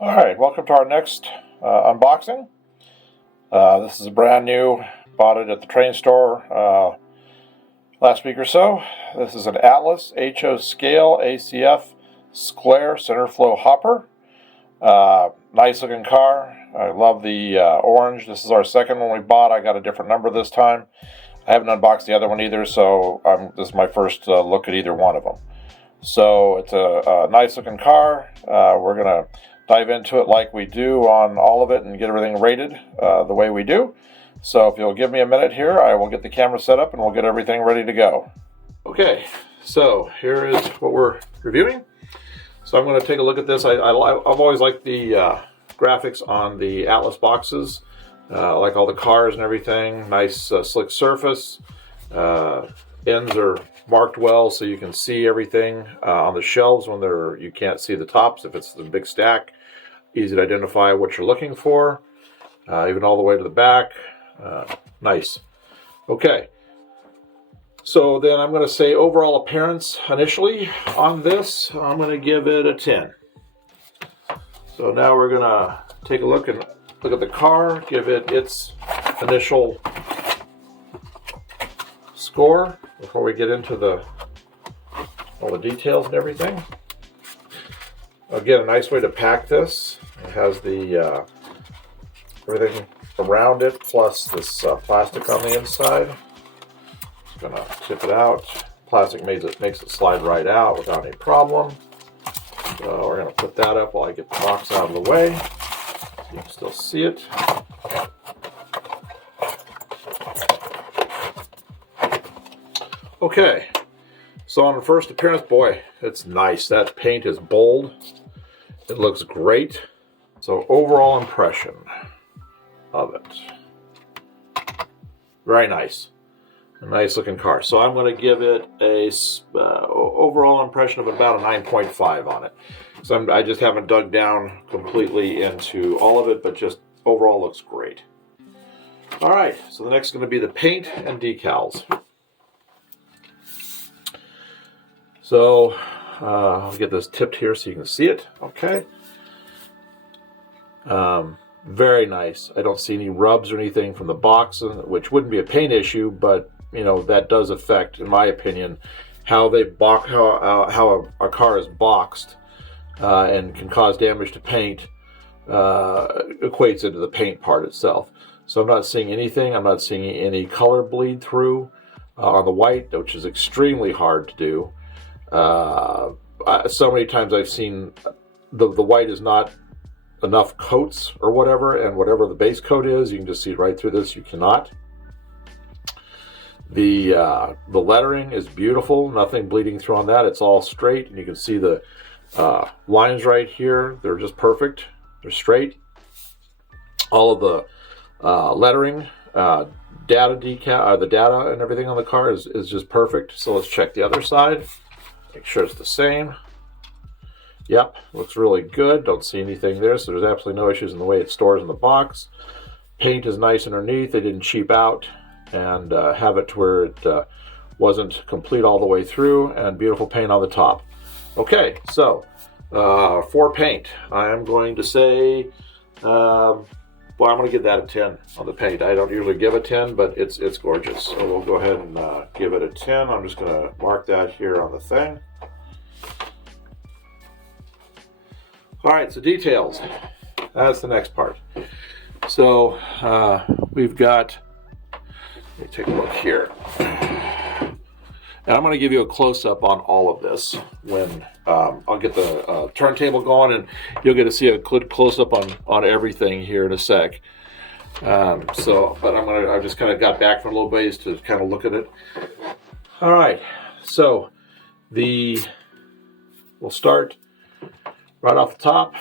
All right, welcome to our next unboxing. This is a brand new, bought it at the train store last week or so. This is an Atlas Sclair ACF Sclair Centerflow hopper. Nice looking car. I love the orange. This is our second one we bought. I got a different number this time. I haven't unboxed the other one either, so this is my first look at either one of them. So it's a nice looking car. We're going to dive into it like we do on all of it and get everything rated the way we do. So if you'll give me a minute here, I will get the camera set up and we'll get everything ready to go. Okay, so here is what we're reviewing. So I'm going to take a look at this. I've always liked the graphics on the Atlas boxes. I like all the cars and everything. Nice slick surface. Ends are marked well so you can see everything on the shelves when you can't see the tops if it's the big stack. Easy to identify what you're looking for, even all the way to the back. Nice. Okay, so then I'm going to say overall appearance initially on this. I'm going to give it a 10. So now we're going to take a look at the car, give it its initial score before we get into all the details and everything. Again, a nice way to pack this. It has the everything around it plus this plastic on the inside. Just gonna tip it out. Plastic makes it slide right out without any problem. So we're gonna put that up while I get the box out of the way. So you can still see it. Okay, so on the first appearance, boy, it's nice. That paint is bold. It looks great. So overall impression of it. Very nice. A nice looking car. So I'm going to give it a overall impression of about a 9.5 on it. So I just haven't dug down completely into all of it, but just overall looks great. All right, so the next is going to be the paint and decals. So I'll get this tipped here so you can see it. Okay. Very nice. I don't see any rubs or anything from the box, which wouldn't be a paint issue, but you know that does affect, in my opinion, how a car is boxed and can cause damage to paint. Equates into the paint part itself. So I'm not seeing anything. I'm not seeing any color bleed through on the white, which is extremely hard to do. So many times I've seen the white is not enough coats or whatever, and whatever the base coat is, you can just see right through this. You cannot. The lettering is beautiful. Nothing bleeding through on that. It's all straight, and you can see the lines right here. They're just perfect. They're straight. All of the lettering, data decal, the data and everything on the car is just perfect. So let's check the other side. Make sure it's the same. Yep, looks really good. Don't see anything there, so there's absolutely no issues in the way it stores in the box. Paint is nice underneath. They didn't cheap out and have it to where it wasn't complete all the way through, and beautiful paint on the top. Okay, so for paint, I am going to say, well, I'm going to give that a 10 on the paint. I don't usually give a 10, but it's gorgeous. So we'll go ahead and give it a 10. I'm just going to mark that here on the thing. All right, so details. That's the next part. So we've got, let me take a look here. And I'm going to give you a close-up on all of this when I'll get the turntable going, and you'll get to see a good close-up on everything here in a sec. But I just kind of got back from a little ways to kind of look at it. All right, so we'll start right off the top.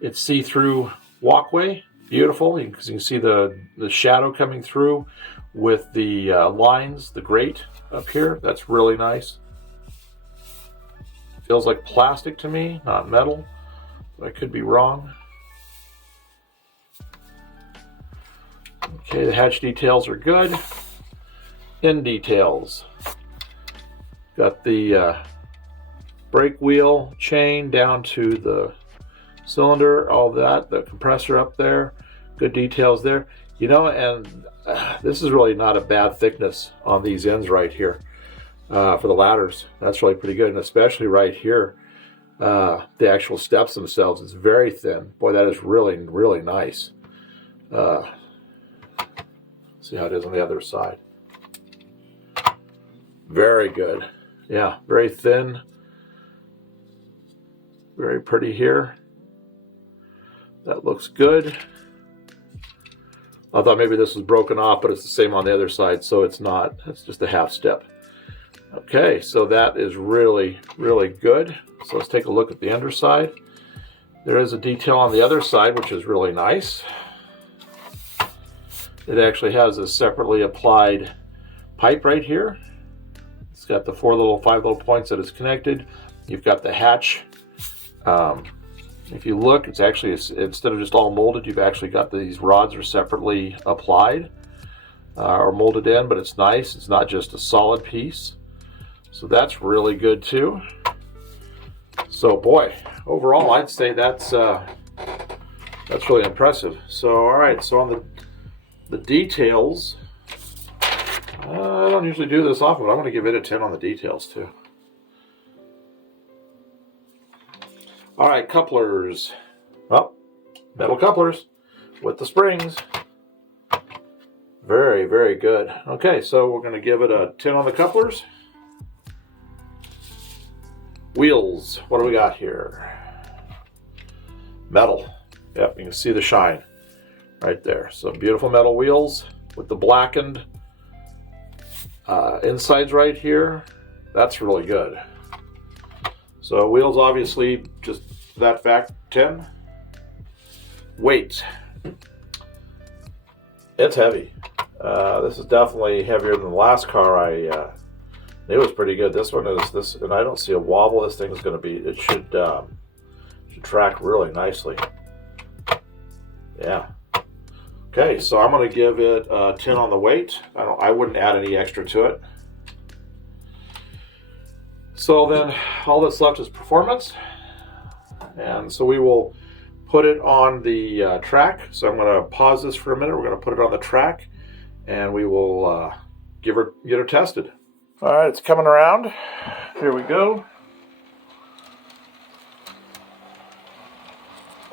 It's see-through walkway, beautiful. You can see the shadow coming through with the lines, the grate up here. That's really nice. Feels like plastic to me, not metal, but I could be wrong. Okay, the hatch details are good. End details. Got the brake wheel chain down to the cylinder, all that, the compressor up there, good details there. You know, and this is really not a bad thickness on these ends right here for the ladders. That's really pretty good, and especially right here, the actual steps themselves, it's very thin. Boy, that is really, really nice. See how it is on the other side. Very good. Yeah, very thin. Very pretty here. That looks good. I thought maybe this was broken off, but it's the same on the other side, so it's not. It's just a half step. Okay, so that is really, really good. So let's take a look at the underside. There is a detail on the other side, which is really nice. It actually has a separately applied pipe right here. It's got the 5 little points that is connected. You've got the hatch. If you look, it's actually, instead of just all molded, you've actually got these rods are separately applied or molded in, but it's nice. It's not just a solid piece. So that's really good too. So boy, overall, I'd say that's really impressive. So all right, so on the details, I don't usually do this often, but I'm going to give it a 10 on the details too. All right, couplers. Oh, metal couplers with the springs. Very, very good. Okay, so we're going to give it a 10 on the couplers. Wheels, what do we got here? Metal. Yep, you can see the shine right there. So beautiful metal wheels with the blackened insides right here. That's really good. So wheels, obviously, just that fact, 10. Weight. It's heavy. This is definitely heavier than the last car it was pretty good. This one is this, and I don't see a wobble. This thing is going to be. It should track really nicely. Yeah. Okay, so I'm going to give it a 10 on the weight. I wouldn't add any extra to it. So then, all that's left is performance, and so we will put it on the track. So I'm going to pause this for a minute. We're going to put it on the track, and we will get her tested. All right, it's coming around. Here we go.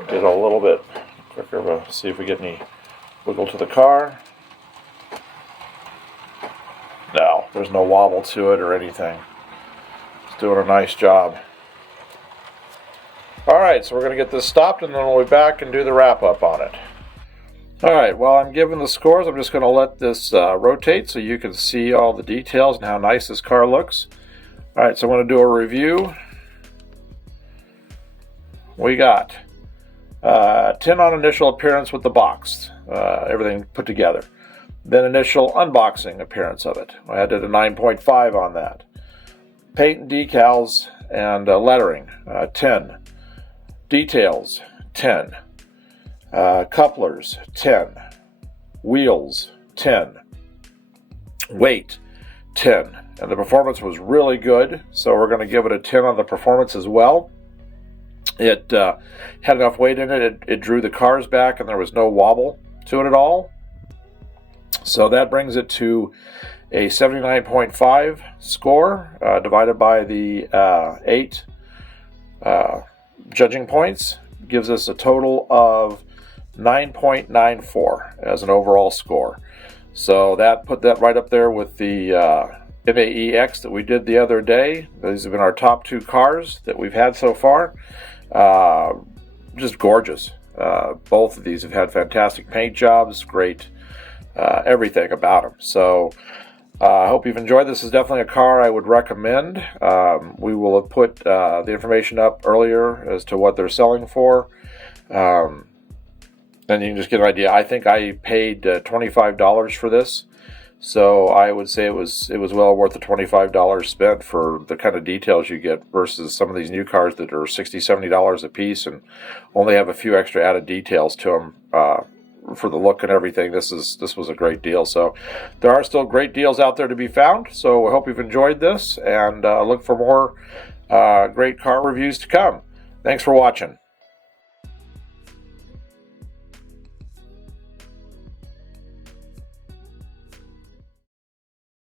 Get a little bit quicker. See if we get any wiggle to the car. No, there's no wobble to it or anything. It's doing a nice job. All right, so we're going to get this stopped, and then we'll be back and do the wrap-up on it. All right, while I'm giving the scores, I'm just going to let this rotate so you can see all the details and how nice this car looks. All right, so I'm going to do a review. We got 10 on initial appearance with the box, everything put together. Then initial unboxing appearance of it. I did a 9.5 on that. Paint and decals and lettering, 10. Details, 10. Couplers, 10. Wheels, 10. Weight, 10. And the performance was really good, so we're going to give it a 10 on the performance as well. It had enough weight in it. It drew the cars back, and there was no wobble to it at all. So that brings it to a 79.5 score divided by the 8 judging points. Gives us a total of 9.94 as an overall score. So that put that right up there with the MAEX that we did the other day. These have been our top 2 cars that we've had so far. Just gorgeous. Both of these have had fantastic paint jobs, great everything about them. So I hope you've enjoyed. This is definitely a car I would recommend. We will have put the information up earlier as to what they're selling for. And you can just get an idea. I think I paid $25 for this. So I would say it was well worth the $25 spent for the kind of details you get versus some of these new cars that are $60, $70 a piece and only have a few extra added details to them for the look and everything. This was a great deal. So there are still great deals out there to be found. So I hope you've enjoyed this and look for more great car reviews to come. Thanks for watching.